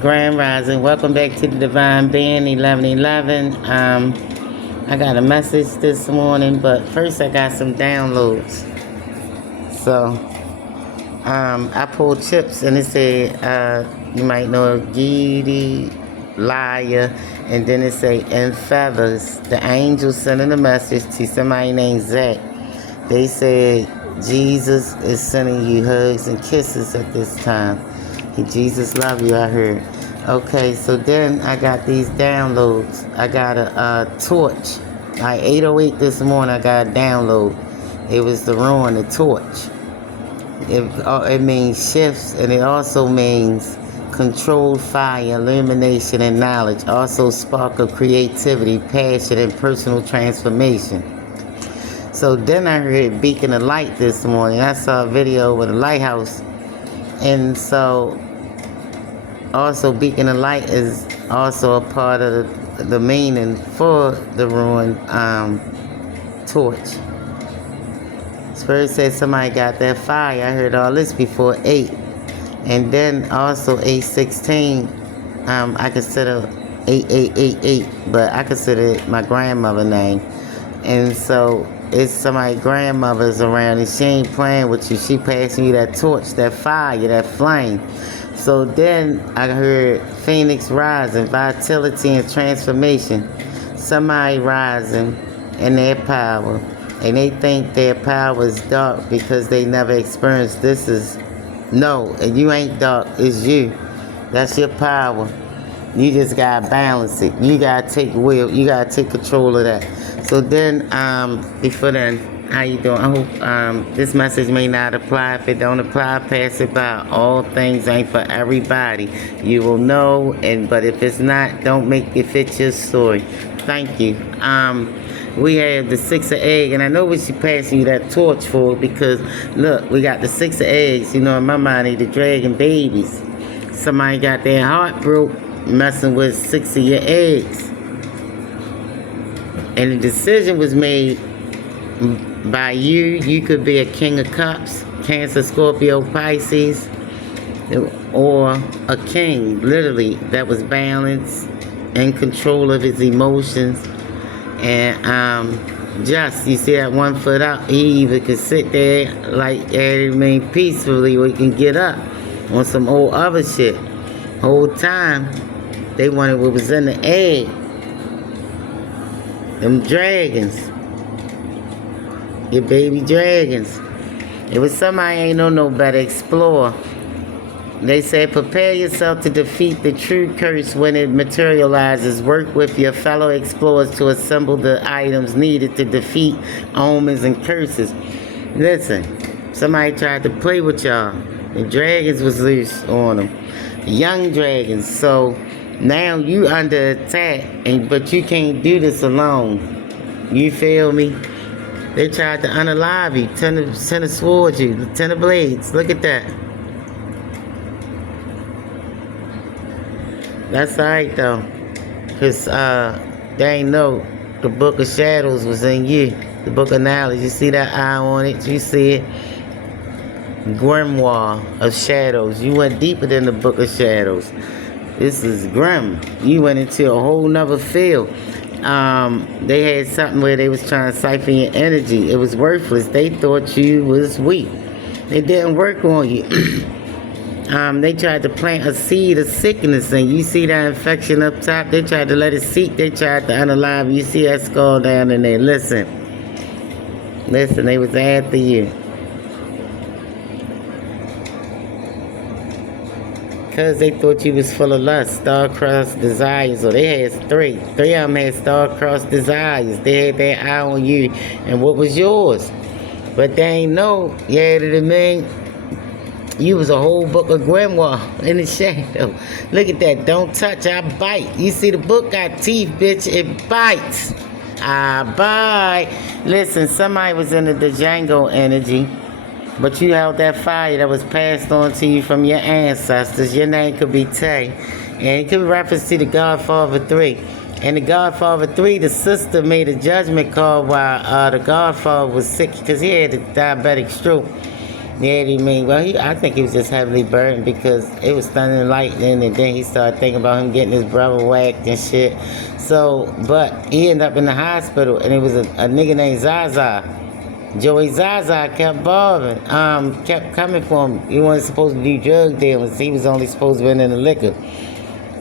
Grand Rising. Welcome back to the Divine Band 1111. I got a message this morning, but first I got some downloads. So, I pulled chips and it said, you might know Giddy, Liar, and then it say, and feathers. The angel sending a message to somebody named Zach. They said, Jesus is sending you hugs and kisses at this time. Jesus love you, I heard. Okay, so then I got these downloads. I got a torch. Like 8:08 this morning, I got a download. It was the ruin, the torch. It means shifts, and it also means controlled fire, illumination, and knowledge. Also spark of creativity, passion, and personal transformation. So then I heard beacon of light this morning. I saw a video with a lighthouse. And so also beacon of light is also a part of the meaning for the ruined torch. Spirit said somebody got that fire. I heard all this before 8. And then also 816, I consider 8888, but I consider it my grandmother's name. And so it's somebody's grandmother's around and she ain't playing with you. She passing you that torch, that fire, that flame. So then I heard Phoenix rising, vitality and transformation. Somebody rising in their power. And they think their power is dark because they never experienced this is no, and you ain't dark, it's you. That's your power. You just gotta balance it. You gotta take will, you gotta take control of that. So then, before then, how you doing? I hope this message may not apply. If it don't apply, pass it by. All things ain't for everybody. You will know, but if it's not, don't make it fit your story. Thank you. We have the 6 of eggs, and I know what she passing you that torch for because, look, we got the 6 of eggs. You know, in my mind, they the dragon babies. Somebody got their heart broke messing with 6 of your eggs. And the decision was made by you. You could be a King of Cups, Cancer, Scorpio, Pisces, or a king, literally, that was balanced, in control of his emotions. And just, you see that 1 foot up, he either could sit there like remain peacefully or he can get up on some old other shit. Whole time, they wanted what was in the egg. Them dragons. Your baby dragons. It was somebody ain't know no better, explore. They said, prepare yourself to defeat the true curse when it materializes. Work with your fellow explorers to assemble the items needed to defeat omens and curses. Listen, somebody tried to play with y'all. The dragons was loose on them. Young dragons. So now you under attack, but you can't do this alone. You feel me? They tried to unalive you, ten of swords you, 10 of blades. Look at that. That's alright though, because they ain't know the book of shadows was in you. The book of knowledge, you see that eye on it, you see it? Grimoire of shadows. You went deeper than the book of shadows. This is grim. You went into a whole nother field. They had something where they was trying to siphon your energy. It was worthless. They thought you was weak. It didn't work on you. They tried to plant a seed of sickness, and you see that infection up top. They tried to let it seep. They tried to unalive. You see that skull down in there. Listen, they was after you. Because they thought you was full of lust, star-crossed desires. So they had three. 3 of them had star-crossed desires. They had their eye on you. And what was yours? But they ain't know, you had it in me. You was a whole book of grimoire in the shadow. Look at that. Don't touch, I bite. You see the book got teeth, bitch. It bites. I bite. Listen, somebody was in the Django energy. But you held that fire that was passed on to you from your ancestors. Your name could be Tay. And it could be reference to the Godfather 3. And the Godfather 3, the sister made a judgment call while the Godfather was sick because he had a diabetic stroke. Yeah, you mean? Well, I think he was just heavily burdened because it was thunder and lightning, and then he started thinking about him getting his brother whacked and shit. So, but he ended up in the hospital, and it was a nigga named Zaza. Joey Zaza kept bothering, kept coming for him. He wasn't supposed to do drug dealings. He was only supposed to be in the liquor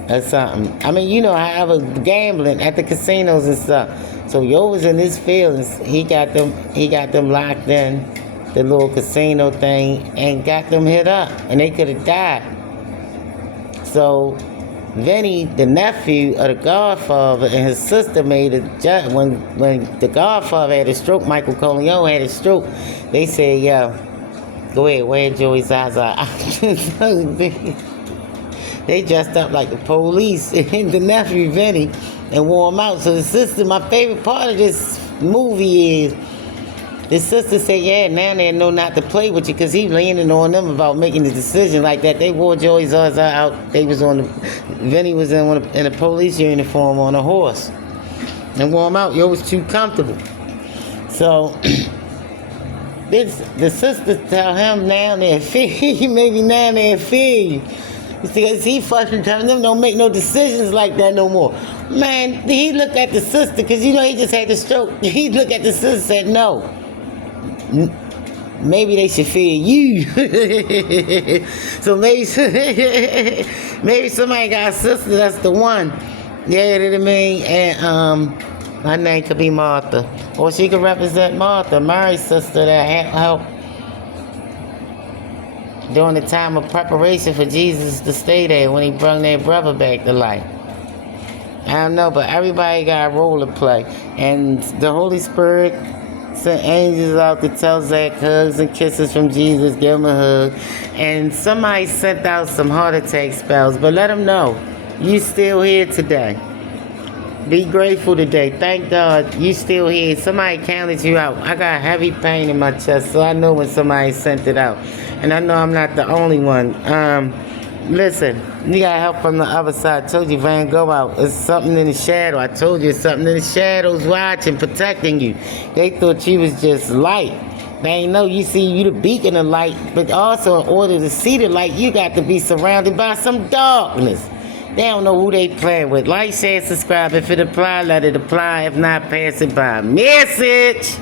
or something. I mean, you know, however, gambling at the casinos and stuff. So Yo was in his feelings. He got them locked in the little casino thing and got them hit up, and they could have died. So Vinny, the nephew of the Godfather, and his sister made a judge. When the Godfather had a stroke, Michael Corleone had a stroke, they said, yo, go ahead, where Joey Zaza? They dressed up like the police and the nephew, Vinny, and wore him out. So the sister, my favorite part of this movie is, the sister said, yeah, now they know not to play with you because he leaning on them about making the decision like that. They wore Joey Zaza out. They was Vinny was in a police uniform on a horse. And wore him out. Yo was too comfortable. So, the sisters tell him now they fear maybe now they fear you. Because he fucking telling them don't make no decisions like that no more. Man, he looked at the sister, because you know he just had the stroke. He looked at the sister and said, no. Maybe they should fear you. So maybe somebody got a sister that's the one. Yeah, you know what I mean? And her name could be Martha. Or she could represent Martha, Mary's sister that helped during the time of preparation for Jesus to stay there when he brought their brother back to life. I don't know, but everybody got a role to play. And the Holy Spirit sent angels out to tell Zach hugs and kisses from Jesus, give him a hug. And somebody sent out some heart attack spells, but let him know you still here today. Be grateful today. Thank God you still here. Somebody counted you out. I got heavy pain in my chest, so I know when somebody sent it out. And I know I'm not the only one. Listen, you got help from the other side. I told you, Van, go out. It's something in the shadow. I told you, it's something in the shadows watching, protecting you. They thought you was just light. They ain't know you see you the beacon of light, but also in order to see the light, you got to be surrounded by some darkness. They don't know who they playing with. Like, share, subscribe. If it apply, let it apply. If not, pass it by. Message!